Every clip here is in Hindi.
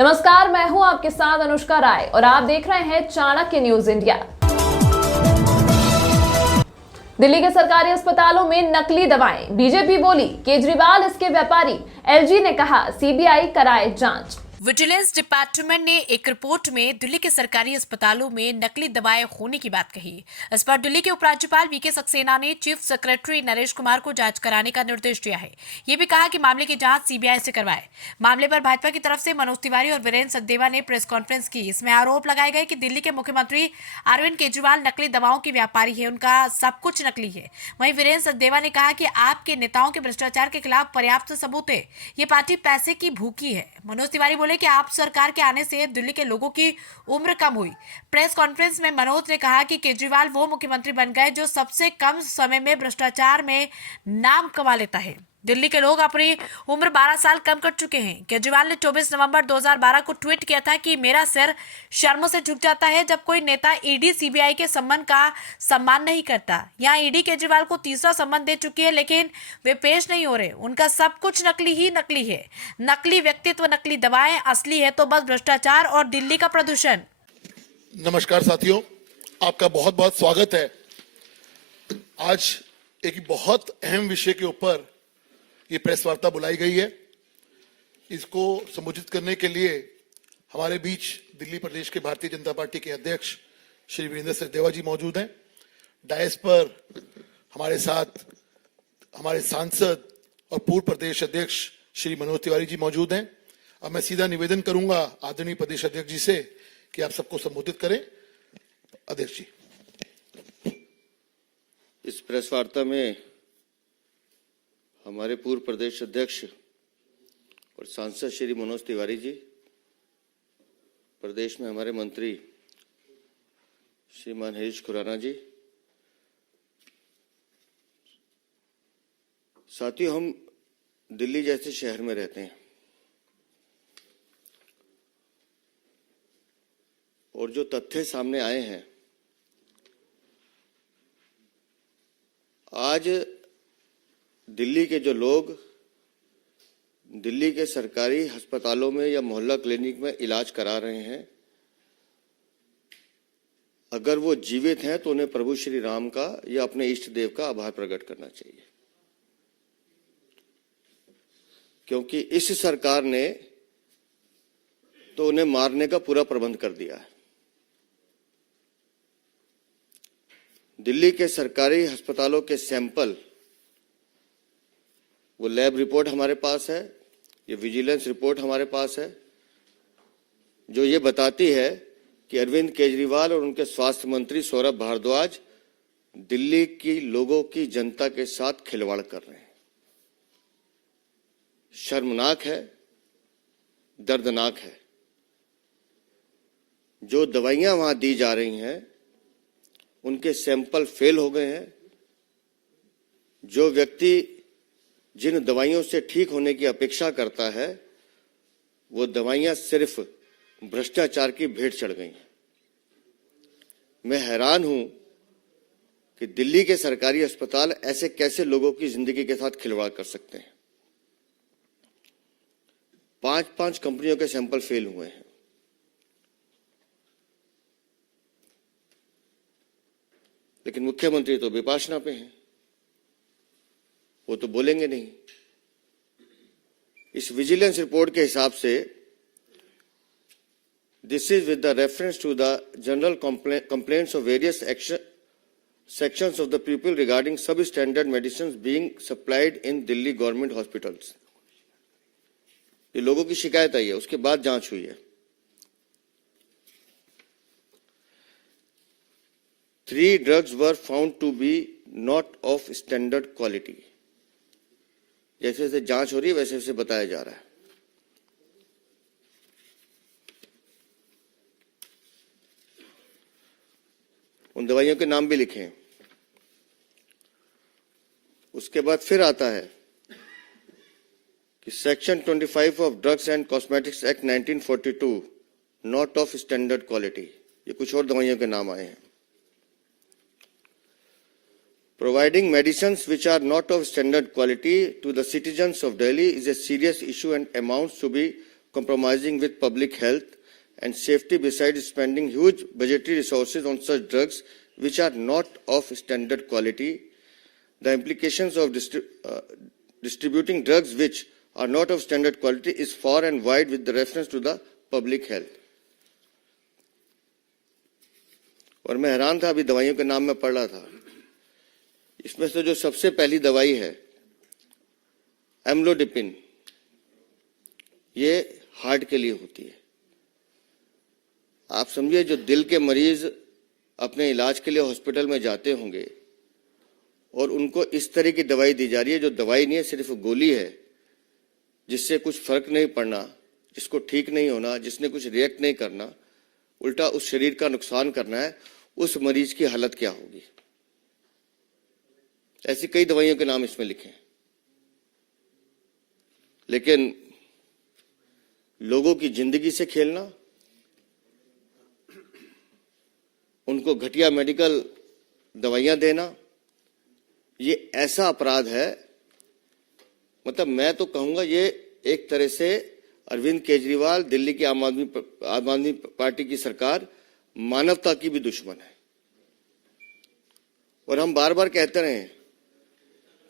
नमस्कार, मैं हूं आपके साथ अनुष्का राय और आप देख रहे हैं चाणक्य न्यूज इंडिया। दिल्ली के सरकारी अस्पतालों में नकली दवाएं, बीजेपी बोली केजरीवाल इसके व्यापारी। एलजी ने कहा सीबीआई कराए जांच। विजिलेंस डिपार्टमेंट ने एक रिपोर्ट में दिल्ली के सरकारी अस्पतालों में नकली दवाएं होने की बात कही। इस पर दिल्ली के उपराज्यपाल वीके सक्सेना ने चीफ सेक्रेटरी नरेश कुमार को जांच कराने का निर्देश दिया है। ये भी कहा कि मामले की जांच सीबीआई से करवाए। मामले पर भाजपा की तरफ से मनोज तिवारी और वीरेंद्र सचदेवा ने प्रेस कॉन्फ्रेंस की। इसमें आरोप लगाए गए कि दिल्ली के मुख्यमंत्री अरविंद केजरीवाल नकली दवाओं के व्यापारी है, उनका सब कुछ नकली है। वहीं वीरेंद्र सचदेवा ने कहा कि आपके नेताओं के भ्रष्टाचार के खिलाफ पर्याप्त सबूत है, ये पार्टी पैसे की भूखी है। मनोज तिवारी बोले कि आप सरकार के आने से दिल्ली के लोगों की उम्र कम हुई। प्रेस कॉन्फ्रेंस में मनोज ने कहा कि केजरीवाल वो मुख्यमंत्री बन गए जो सबसे कम समय में भ्रष्टाचार में नाम कमा लेता है। दिल्ली के लोग अपनी उम्र 12 साल कम कर चुके हैं। केजरीवाल ने 24 नवंबर 2012 को ट्वीट किया था कि मेरा सिर शर्म से झुक जाता है जब कोई नेता ईडी सीबीआई के सम्मान का सम्मान नहीं करता। यहाँ ईडी केजरीवाल को तीसरा सम्मान दे चुकी है, लेकिन वे पेश नहीं हो रहे। उनका सब कुछ नकली ही नकली है। नकली व्यक्तित्व, नकली दवाएं, असली है तो बस भ्रष्टाचार और दिल्ली का प्रदूषण। नमस्कार साथियों, आपका बहुत बहुत स्वागत है। आज एक बहुत अहम विषय के ऊपर ये प्रेस वार्ता बुलाई गई है। इसको संबोधित करने के लिए हमारे बीच दिल्ली प्रदेश के भारतीय जनता पार्टी के अध्यक्ष श्री वीरेंद्र सचदेवा जी मौजूद हैं। डायस पर हमारे साथ हमारे सांसद और पूर्व प्रदेश अध्यक्ष श्री मनोज तिवारी जी मौजूद हैं। अब मैं सीधा निवेदन करूंगा आदरणीय प्रदेश अध्यक्ष जी से कि आप सबको संबोधित करें। अध्यक्ष जी। इस प्रेस वार्ता में हमारे पूर्व प्रदेश अध्यक्ष और सांसद श्री मनोज तिवारी जी, प्रदेश में हमारे मंत्री श्रीमान हरीश खुराना जी, साथियों, हम दिल्ली जैसे शहर में रहते हैं और जो तथ्य सामने आए हैं, आज दिल्ली के जो लोग दिल्ली के सरकारी अस्पतालों में या मोहल्ला क्लिनिक में इलाज करा रहे हैं, अगर वो जीवित हैं तो उन्हें प्रभु श्री राम का या अपने इष्ट देव का आभार प्रकट करना चाहिए, क्योंकि इस सरकार ने तो उन्हें मारने का पूरा प्रबंध कर दिया है। दिल्ली के सरकारी अस्पतालों के सैंपल, वो लैब रिपोर्ट हमारे पास है, ये विजिलेंस रिपोर्ट हमारे पास है, जो ये बताती है कि अरविंद केजरीवाल और उनके स्वास्थ्य मंत्री सौरभ भारद्वाज दिल्ली की लोगों की जनता के साथ खिलवाड़ कर रहे हैं। शर्मनाक है, दर्दनाक है। जो दवाइयां वहां दी जा रही हैं उनके सैंपल फेल हो गए हैं। जो व्यक्ति जिन दवाइयों से ठीक होने की अपेक्षा करता है, वो दवाइयां सिर्फ भ्रष्टाचार की भेंट चढ़ गई हैं। मैं हैरान हूं कि दिल्ली के सरकारी अस्पताल ऐसे कैसे लोगों की जिंदगी के साथ खिलवाड़ कर सकते हैं। 5-5 कंपनियों के सैंपल फेल हुए हैं। लेकिन मुख्यमंत्री तो विपाशना पे हैं, वो तो बोलेंगे नहीं। इस विजिलेंस रिपोर्ट के हिसाब से this is with the reference to the general complaints of various sections of the people regarding substandard medicines being supplied in Delhi government hospitals. ये लोगों की शिकायत आई है, उसके बाद जांच हुई है। 3 drugs were found to be not of standard quality. जैसे जैसे जांच हो रही है वैसे वैसे बताया जा रहा है। उन दवाइयों के नाम भी लिखे हैं। उसके बाद फिर आता है कि section 25 of drugs and cosmetics act 1942 not of standard quality, ये कुछ और दवाइयों के नाम आए हैं। Providing medicines which are not of standard quality to the citizens of Delhi is a serious issue and amounts to be compromising with public health and safety besides spending huge budgetary resources on such drugs which are not of standard quality. The implications of distributing drugs which are not of standard quality is far and wide with the reference to the public health. और मैं हैरान था, अभी दवाइयों के नाम में पढ़ रहा था, इसमें से जो सबसे पहली दवाई है एम्लोडिपिन, ये हार्ट के लिए होती है। आप समझिए, जो दिल के मरीज अपने इलाज के लिए हॉस्पिटल में जाते होंगे और उनको इस तरह की दवाई दी जा रही है, जो दवाई नहीं है, सिर्फ गोली है, जिससे कुछ फर्क नहीं पड़ना, जिसको ठीक नहीं होना, जिसने कुछ रिएक्ट नहीं करना, उल्टा उस शरीर का नुकसान करना है, उस मरीज की हालत क्या होगी। ऐसी कई दवाइयों के नाम इसमें लिखे हैं, लेकिन लोगों की जिंदगी से खेलना, उनको घटिया मेडिकल दवाइयां देना, ये ऐसा अपराध है, मतलब मैं तो कहूंगा ये एक तरह से अरविंद केजरीवाल, दिल्ली की आम आदमी पार्टी की सरकार मानवता की भी दुश्मन है। और हम बार बार कहते रहे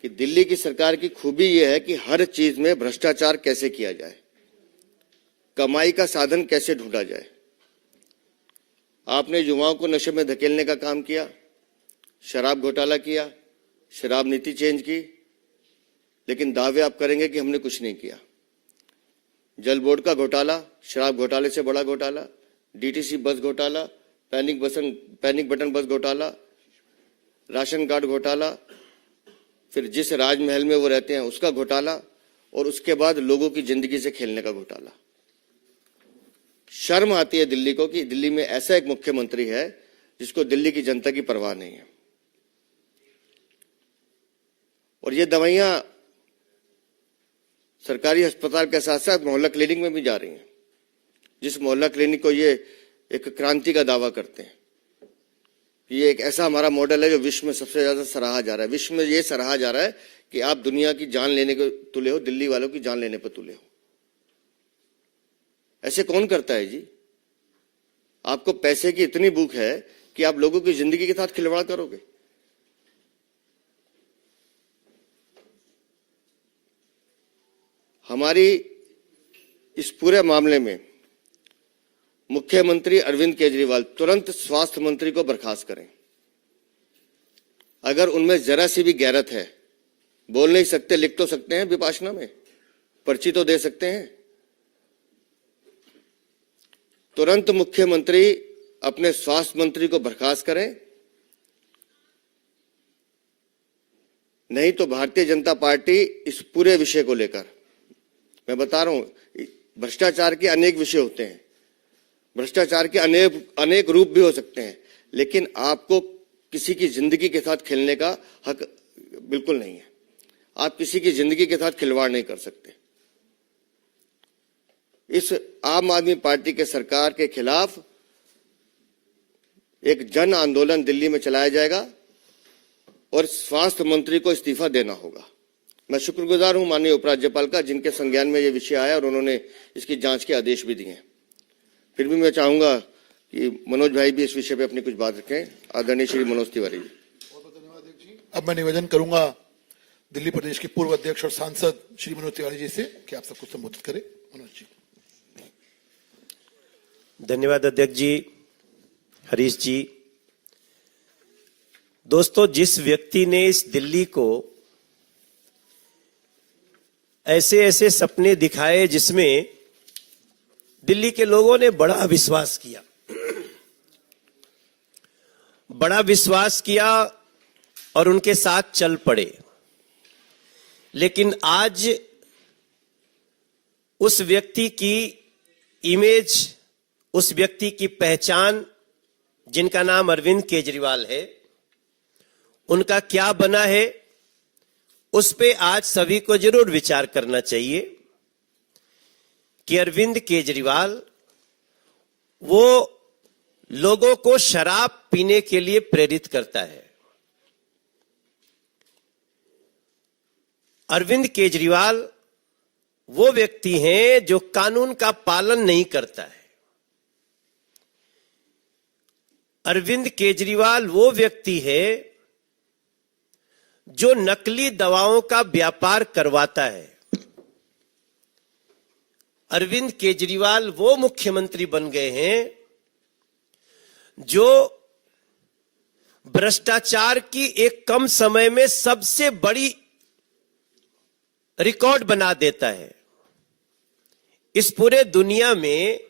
कि दिल्ली की सरकार की खूबी यह है कि हर चीज में भ्रष्टाचार कैसे किया जाए, कमाई का साधन कैसे ढूंढा जाए। आपने युवाओं को नशे में धकेलने का काम किया, शराब घोटाला किया, शराब नीति चेंज की, लेकिन दावे आप करेंगे कि हमने कुछ नहीं किया। जल बोर्ड का घोटाला, शराब घोटाले से बड़ा घोटाला, डीटीसी बस घोटाला, पैनिक बटन बस घोटाला, राशन कार्ड घोटाला, फिर जिस राजमहल में वो रहते हैं उसका घोटाला, और उसके बाद लोगों की जिंदगी से खेलने का घोटाला। शर्म आती है दिल्ली को कि दिल्ली में ऐसा एक मुख्यमंत्री है जिसको दिल्ली की जनता की परवाह नहीं है। और ये दवाइयां सरकारी अस्पताल के साथ साथ मोहल्ला क्लिनिक में भी जा रही हैं, जिस मोहल्ला क्लिनिक को ये एक क्रांति का दावा करते हैं। ये एक ऐसा हमारा मॉडल है जो विश्व में सबसे ज्यादा सराहा जा रहा है। विश्व में ये सराहा जा रहा है कि आप दुनिया की जान लेने को तुले हो, दिल्ली वालों की जान लेने पर तुले हो। ऐसे कौन करता है जी? आपको पैसे की इतनी भूख है कि आप लोगों की जिंदगी के साथ खिलवाड़ करोगे। हमारी इस पूरे मामले में मुख्यमंत्री अरविंद केजरीवाल तुरंत स्वास्थ्य मंत्री को बर्खास्त करें। अगर उनमें जरा सी भी गैरत है, बोल नहीं सकते, लिख तो सकते हैं विपाशना में, पर्ची तो दे सकते हैं। तुरंत मुख्यमंत्री अपने स्वास्थ्य मंत्री को बर्खास्त करें, नहीं तो भारतीय जनता पार्टी इस पूरे विषय को लेकर, मैं बता रहा हूं, भ्रष्टाचार के अनेक विषय होते हैं, भ्रष्टाचार के अनेक रूप भी हो सकते हैं, लेकिन आपको किसी की जिंदगी के साथ खेलने का हक बिल्कुल नहीं है। आप किसी की जिंदगी के साथ खिलवाड़ नहीं कर सकते। इस आम आदमी पार्टी के सरकार के खिलाफ एक जन आंदोलन दिल्ली में चलाया जाएगा और स्वास्थ्य मंत्री को इस्तीफा देना होगा। मैं शुक्रगुजार हूं माननीय उपराज्यपाल का, जिनके संज्ञान में ये विषय आया और उन्होंने इसकी जांच के आदेश भी दिए। फिर भी मैं चाहूंगा कि मनोज भाई भी इस विषय पे अपनी कुछ बात रखें। आदरणीय श्री मनोज तिवारी जी। बहुत बहुत धन्यवाद अध्यक्ष जी। अब मैं निवेदन करूंगा दिल्ली प्रदेश के पूर्व अध्यक्ष और सांसद श्री मनोज तिवारी जी से कि आप सबको संबोधित करें। मनोज जी। धन्यवाद अध्यक्ष जी, हरीश जी। दोस्तों, जिस व्यक्ति ने इस दिल्ली को ऐसे ऐसे सपने दिखाए जिसमें दिल्ली के लोगों ने बड़ा विश्वास किया और उनके साथ चल पड़े, लेकिन आज उस व्यक्ति की इमेज, उस व्यक्ति की पहचान, जिनका नाम अरविंद केजरीवाल है, उनका क्या बना है, उस पे आज सभी को जरूर विचार करना चाहिए कि अरविंद केजरीवाल वो लोगों को शराब पीने के लिए प्रेरित करता है। अरविंद केजरीवाल वो व्यक्ति हैं जो कानून का पालन नहीं करता है। अरविंद केजरीवाल वो व्यक्ति है जो नकली दवाओं का व्यापार करवाता है। अरविंद केजरीवाल वो मुख्यमंत्री बन गए हैं जो भ्रष्टाचार की एक कम समय में सबसे बड़ी रिकॉर्ड बना देता है। इस पूरे दुनिया में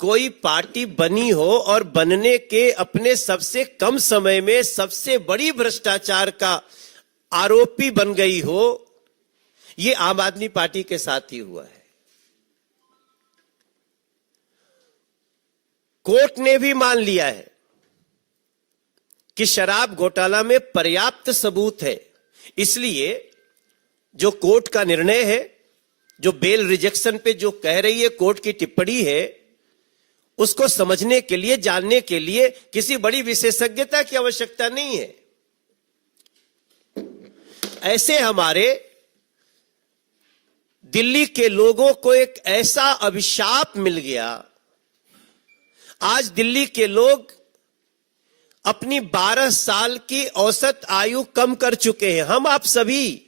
कोई पार्टी बनी हो और बनने के अपने सबसे कम समय में सबसे बड़ी भ्रष्टाचार का आरोपी बन गई हो, ये आम आदमी पार्टी के साथ ही हुआ है। कोर्ट ने भी मान लिया है कि शराब घोटाला में पर्याप्त सबूत है, इसलिए जो कोर्ट का निर्णय है, जो बेल रिजेक्शन पे जो कह रही है कोर्ट की टिप्पणी है, उसको समझने के लिए, जानने के लिए किसी बड़ी विशेषज्ञता की आवश्यकता नहीं है। ऐसे हमारे दिल्ली के लोगों को एक ऐसा अभिशाप मिल गया। आज दिल्ली के लोग अपनी 12 साल की औसत आयु कम कर चुके हैं, हम आप सभी।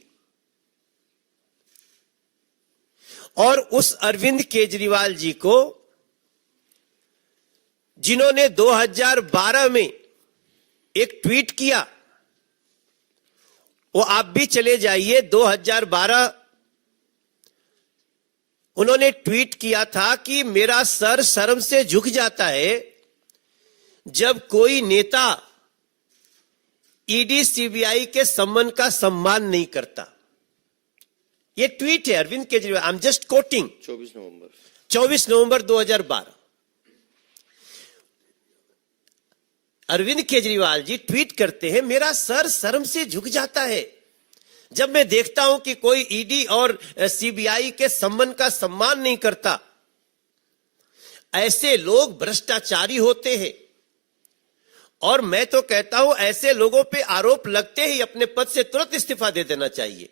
और उस अरविंद केजरीवाल जी को, जिन्होंने 2012 में एक ट्वीट किया, वो आप भी चले जाइए, 2012 उन्होंने ट्वीट किया था कि मेरा सर शर्म से झुक जाता है जब कोई नेता ईडी सीबीआई के सम्मान का सम्मान नहीं करता। ये ट्वीट है Arvind Kejriwal, I am just quoting, 24 November 2012। Arvind Kejriwal ji tweet करते हैं, मेरा सर शर्म से झुक जाता है जब मैं देखता हूं कि कोई ईडी और सीबीआई के सम्मान का सम्मान नहीं करता। ऐसे लोग भ्रष्टाचारी होते हैं और मैं तो कहता हूं ऐसे लोगों पे आरोप लगते ही अपने पद से तुरंत इस्तीफा दे देना चाहिए।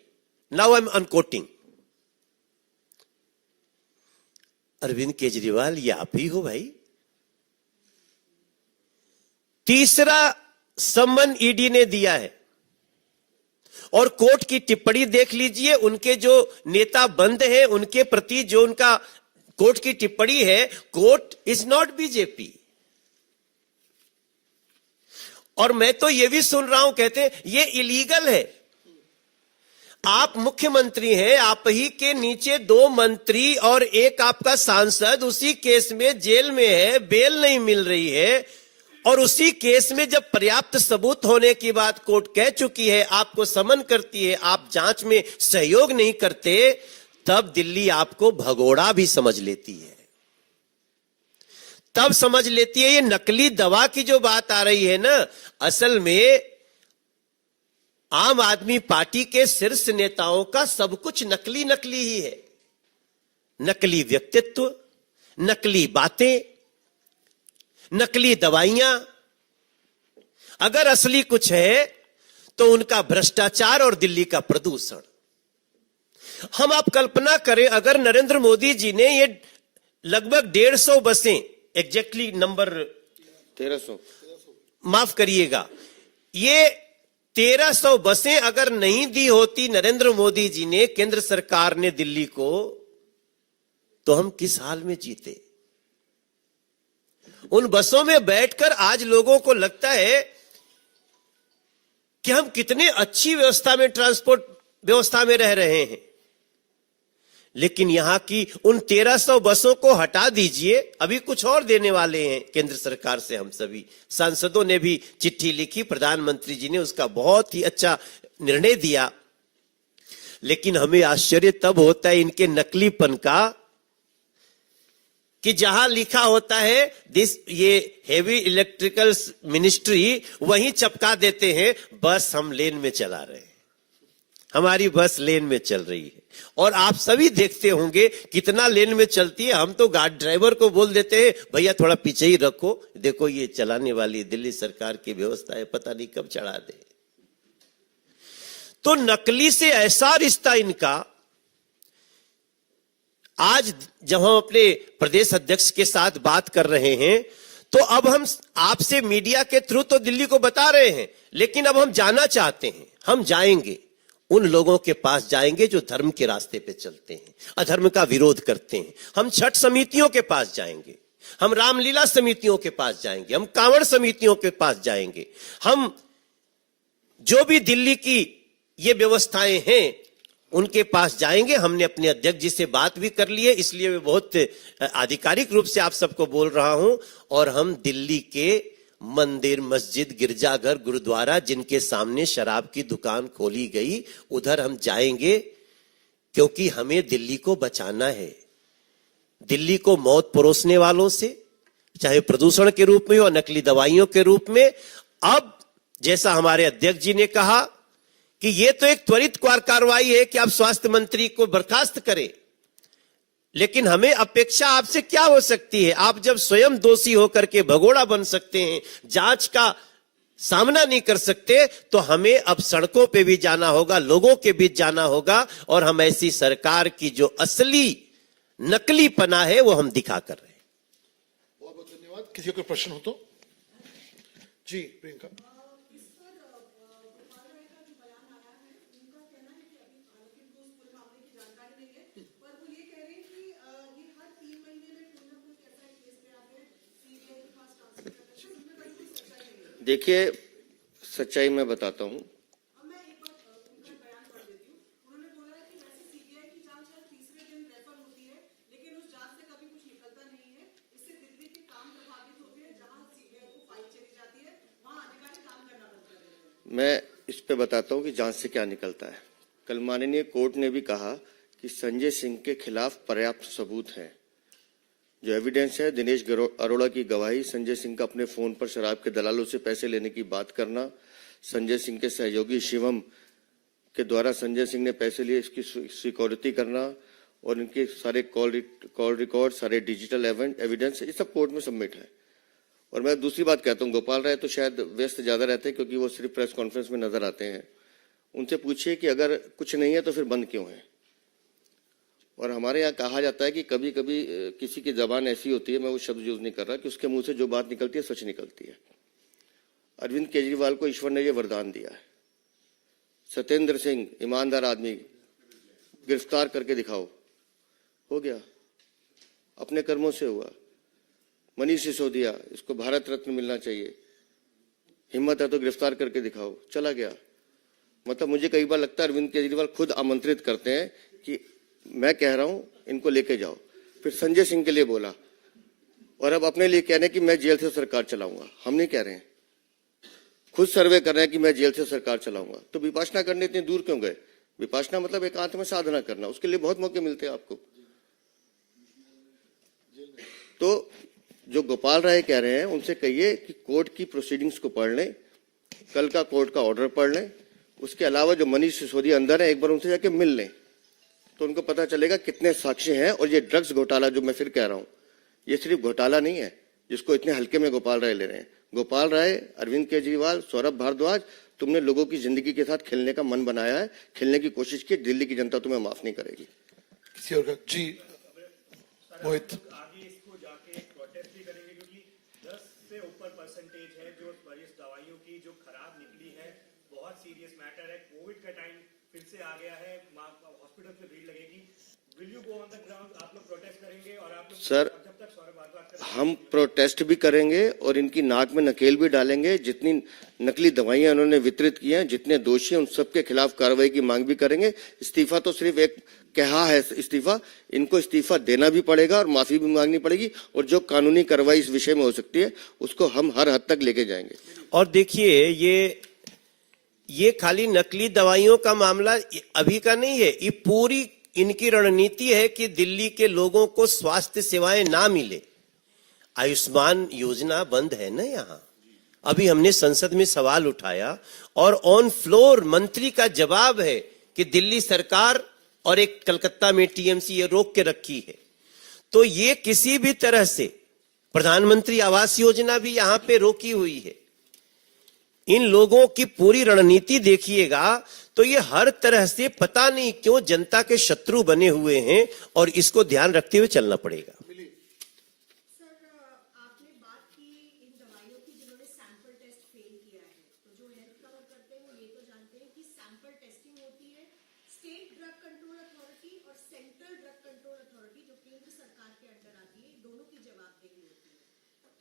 Now I am unquoting. Arvind Kejriwal, ये आप ही हो भाई। तीसरा सम्मन ईडी ने दिया है और कोर्ट की टिप्पणी देख लीजिए, उनके जो नेता बंद हैं उनके प्रति जो उनका कोर्ट की टिप्पणी है, कोर्ट इज नॉट बीजेपी। और मैं तो ये भी सुन रहा हूं, कहते हैं ये इलीगल है। आप मुख्यमंत्री हैं, आप ही के नीचे 2 मंत्री और एक आपका सांसद उसी केस में जेल में है, बेल नहीं मिल रही है, और उसी केस में जब पर्याप्त सबूत होने की बात कोर्ट कह चुकी है, आपको समन करती है, आप जांच में सहयोग नहीं करते, तब दिल्ली आपको भगोड़ा भी समझ लेती है। तब समझ लेती है ये नकली दवा की जो बात आ रही है ना, असल में आम आदमी पार्टी के शीर्ष नेताओं का सब कुछ नकली नकली ही है। नकली व्यक्तित्व, नकली बातें, नकली दवाइयां। अगर असली कुछ है तो उनका भ्रष्टाचार और दिल्ली का प्रदूषण। हम आप कल्पना करें, अगर नरेंद्र मोदी जी ने ये लगभग 150 बसें, एग्जैक्टली नंबर 1300, माफ करिएगा, ये 1300 बसें अगर नहीं दी होती नरेंद्र मोदी जी ने, केंद्र सरकार ने दिल्ली को, तो हम किस हाल में जीते। उन बसों में बैठकर आज लोगों को लगता है कि हम कितने अच्छी व्यवस्था में, ट्रांसपोर्ट व्यवस्था में रह रहे हैं। लेकिन यहां की उन 1300 बसों को हटा दीजिए, अभी कुछ और देने वाले हैं केंद्र सरकार से। हम सभी सांसदों ने भी चिट्ठी लिखी, प्रधानमंत्री जी ने उसका बहुत ही अच्छा निर्णय दिया। लेकिन हमें आश्चर्य तब होता है इनके नकलीपन का कि जहां लिखा होता है ये हेवी इलेक्ट्रिकल मिनिस्ट्री, वहीं चपका देते हैं बस हम लेन में चला रहे हैं, हमारी बस लेन में चल रही है। और आप सभी देखते होंगे कितना लेन में चलती है। हम तो गार्ड ड्राइवर को बोल देते हैं, भैया थोड़ा पीछे ही रखो, देखो ये चलाने वाली दिल्ली सरकार की व्यवस्था है, पता नहीं कब चढ़ा दे। तो नकली से ऐसा रिश्ता इनका आज जब हम अपने प्रदेश अध्यक्ष के साथ बात कर रहे हैं, तो अब हम आपसे मीडिया के थ्रू तो दिल्ली को बता रहे हैं, लेकिन अब हम जाना चाहते हैं। हम जाएंगे, उन लोगों के पास जाएंगे जो धर्म के रास्ते पे चलते हैं, अधर्म का विरोध करते हैं। हम छठ समितियों के पास जाएंगे, हम रामलीला समितियों के पास जाएंगे, हम कांवड़ समितियों के पास जाएंगे। हम जो भी दिल्ली की ये व्यवस्थाएं हैं उनके पास जाएंगे। हमने अपने अध्यक्ष जी से बात भी कर ली है, इसलिए मैं बहुत आधिकारिक रूप से आप सबको बोल रहा हूं। और हम दिल्ली के मंदिर, मस्जिद, गिरजाघर, गुरुद्वारा जिनके सामने शराब की दुकान खोली गई, उधर हम जाएंगे, क्योंकि हमें दिल्ली को बचाना है। दिल्ली को मौत परोसने वालों से, चाहे प्रदूषण के रूप में हो, नकली दवाइयों के रूप में। अब जैसा हमारे अध्यक्ष जी ने कहा कि यह तो एक त्वरित कार्रवाई है कि आप स्वास्थ्य मंत्री को बर्खास्त करें, लेकिन हमें अपेक्षा आपसे क्या हो सकती है? आप जब स्वयं दोषी होकर के भगोड़ा बन सकते हैं, जांच का सामना नहीं कर सकते, तो हमें अब सड़कों पे भी जाना होगा, लोगों के बीच जाना होगा, और हम ऐसी सरकार की जो असली नकली पना है वो हम दिखा कर रहे हैं। बहुत बहुत धन्यवाद। किसी का कोई प्रश्न हो तो जी, प्रियंका। देखिए, सच्चाई मैं बताता हूं। मैं इस पे बताता हूं कि जांच से क्या निकलता है। कल माननीय कोर्ट ने भी कहा कि संजय सिंह के खिलाफ पर्याप्त सबूत हैं। जो एविडेंस है, दिनेश अरोड़ा की गवाही, संजय सिंह का अपने फोन पर शराब के दलालों से पैसे लेने की बात करना, संजय सिंह के सहयोगी शिवम के द्वारा संजय सिंह ने पैसे लिए इसकी सिक्योरिटी करना, और इनके सारे कॉल रिकॉर्ड, सारे डिजिटल एविडेंस, ये सब कोर्ट में सबमिट है। और मैं दूसरी बात कहता हूँ, गोपाल राय तो शायद व्यस्त ज्यादा रहते हैं, क्योंकि वो सिर्फ प्रेस कॉन्फ्रेंस में नजर आते हैं। उनसे पूछिए कि अगर कुछ नहीं है तो फिर बंद क्यों है। और हमारे यहाँ कहा जाता है कि कभी कभी किसी की जबान ऐसी होती है, मैं वो शब्द यूज नहीं कर रहा, कि उसके मुंह से जो बात निकलती है सच निकलती है। अरविंद केजरीवाल को ईश्वर ने ये वरदान दिया है, सत्येंद्र सिंह ईमानदार आदमी, गिरफ्तार करके दिखाओ, हो गया, अपने कर्मों से हुआ। मनीष सिसोदिया, इसको भारत रत्न मिलना चाहिए, हिम्मत है तो गिरफ्तार करके दिखाओ, चला गया। मतलब मुझे कई बार लगता है अरविंद केजरीवाल खुद आमंत्रित करते हैं कि मैं कह रहा हूं इनको लेके जाओ। फिर संजय सिंह के लिए बोला, और अब अपने लिए कह रहे हैं कि मैं जेल से सरकार चलाऊंगा। हम नहीं कह रहे हैं, खुद सर्वे कर रहे हैं कि मैं जेल से सरकार चलाऊंगा। तो विपासना करने इतनी दूर क्यों गए? विपासना मतलब एकांत में साधना करना, उसके लिए बहुत मौके मिलते हैं आपको। तो जो गोपाल राय कह रहे हैं उनसे कहिए कि कोर्ट की प्रोसीडिंग्स को पढ़ लें, कल का कोर्ट का ऑर्डर पढ़ लें। उसके अलावा जो मनीष सिसोदिया अंदर है, एक बार उनसे जाके मिल लें, तो उनको पता चलेगा कितने साक्ष्य हैं। और ये ड्रग्स घोटाला जो मैं फिर कह रहा हूं, ये सिर्फ घोटाला नहीं है जिसको इतने हल्के में गोपाल राय ले रहे हैं। गोपाल राय, अरविंद केजरीवाल, सौरभ भारद्वाज, तुमने लोगों की जिंदगी के साथ खेलने का मन बनाया है, खेलने की कोशिश की। दिल्ली की जनता तुम्हें माफ नहीं करेगी। किसी और का? जी मोहित। सीरियस मैटर है, कोविड का टाइम फिर से आ गया है, हॉस्पिटल में भीड़ लगेगी, will you go on the ground? आप लोग प्रोटेस्ट करेंगे? और आप लोग सर, जब तक सौरभ भारद्वाज हम प्रोटेस्ट भी करेंगे और इनकी नाक में नकेल भी डालेंगे। जितनी नकली दवाइयां उन्होंने वितरित की हैं, जितने दोषी हैं, उन सबके खिलाफ कार्रवाई की मांग भी करेंगे। इस्तीफा तो सिर्फ एक कहा है इस्तीफा, इनको इस्तीफा देना भी पड़ेगा और माफी भी मांगनी पड़ेगी। और जो कानूनी कार्रवाई इस विषय में हो सकती है उसको हम हर हद तक लेके जाएंगे। और देखिए, ये खाली नकली दवाइयों का मामला अभी का नहीं है, ये पूरी इनकी रणनीति है कि दिल्ली के लोगों को स्वास्थ्य सेवाएं ना मिले। आयुष्मान योजना बंद है ना यहाँ। अभी हमने संसद में सवाल उठाया और ऑन फ्लोर मंत्री का जवाब है कि दिल्ली सरकार और एक कलकत्ता में टीएमसी ये रोक के रखी है। तो ये किसी भी तरह से प्रधानमंत्री आवास योजना भी यहां पे रोकी हुई है। इन लोगों की पूरी रणनीति देखिएगा तो ये हर तरह से पता नहीं क्यों जनता के शत्रु बने हुए हैं और इसको ध्यान रखते हुए चलना पड़ेगा। सर, आपने बात की इन दवाइयों की जिन्होंने सैंपल टेस्ट फेल किया है, तो जो हेल्थ कवर करते हैं वो ये तो जानते हैं कि सैंपल टेस्टिंग होती है स्टेट ड्रग कंट्रोल अथॉरिटी और सेंट्रल ड्रग कंट्रोल अथॉरिटी जो केंद्र सरकार के अंडर आती है, दोनों की जवाबदेही होती है।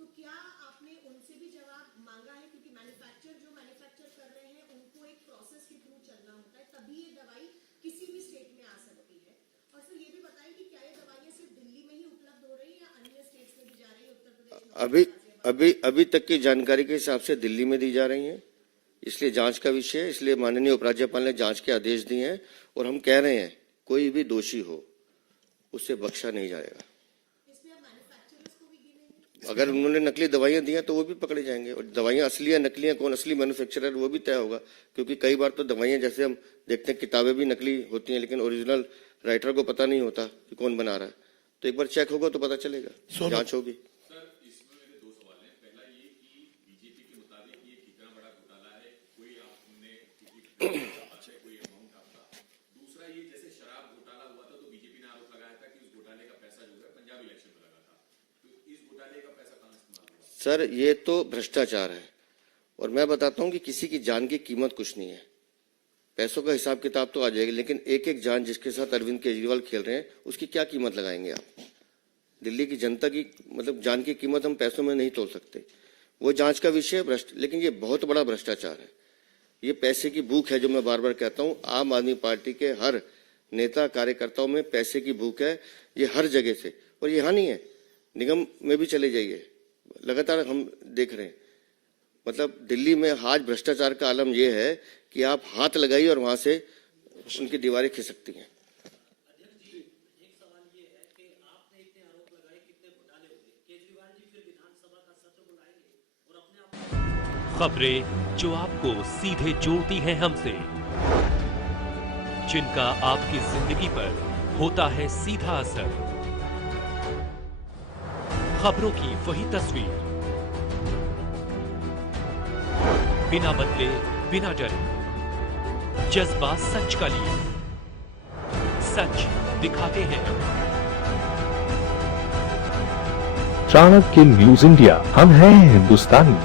तो क्या आपने उनसे भी जवाब मांगा है, क्योंकि मैन्युफैक्चर कर रहे हैं उनको एक प्रोसेस के थ्रू चलना होता है, तभी ये दवाई किसी भी स्टेट में आ सकती है। और सर ये भी बताएं कि क्या ये दवाइयां सिर्फ दिल्ली में ही उपलब्ध हो रही है या अन्य स्टेट्स में भी जा रही है, उत्तर प्रदेश? अभी तक की जानकारी के हिसाब से दिल्ली में दी जा रही हैं, इसलिए जांच का विषय है, इसलिए माननीय उपराज्यपाल ने जांच के आदेश दिए हैं और हम कह रहे हैं कोई भी दोषी हो उससे बख्शा नहीं जाएगा। इसमें आप मैन्युफैक्चरर्स को भी गिनेंगे? अगर उन्होंने नकली दवाइयां दी हैं तो वो भी पकड़े जाएंगे, और दवाइयां असली या नकली हैं, कौन असली मैन्युफैक्चरर वो भी तय होगा, क्योंकि कई बार तो दवाइयां जैसे हम देखते हैं किताबें भी नकली होती हैं लेकिन ओरिजिनल राइटर को पता नहीं होता कि कौन बना रहा है, तो एक बार चेक होगा तो पता चलेगा, जांच होगी। सर ये तो भ्रष्टाचार है, और मैं बताता हूं कि किसी की जान की कीमत कुछ नहीं है। पैसों का हिसाब किताब तो आ जाएगा, लेकिन एक एक जान जिसके साथ अरविंद केजरीवाल खेल रहे हैं उसकी क्या कीमत लगाएंगे आप? दिल्ली की जनता की मतलब जान की कीमत हम पैसों में नहीं तोल सकते, वो जांच का विषय है। लेकिन ये बहुत बड़ा भ्रष्टाचार है, ये पैसे की भूख है, जो मैं बार बार कहता हूँ। आम आदमी पार्टी के हर नेता कार्यकर्ताओं में पैसे की भूख है, ये हर जगह से, और यहाँ नहीं है, निगम में भी चले जाइए, लगातार हम देख रहे हैं। मतलब दिल्ली में आज भ्रष्टाचार का आलम यह है कि आप हाथ लगाइए और वहां से उनकी दीवारें खिसकती हैं। खबरें जो आपको सीधे जोड़ती हैं हमसे, जिनका आपकी जिंदगी पर होता है सीधा असर, खबरों की वही तस्वीर, बिना बदले बिना डरे, जज्बा सच का लिए, सच दिखाते हैं। चाणक्य न्यूज इंडिया, हम हैं हिंदुस्तानी।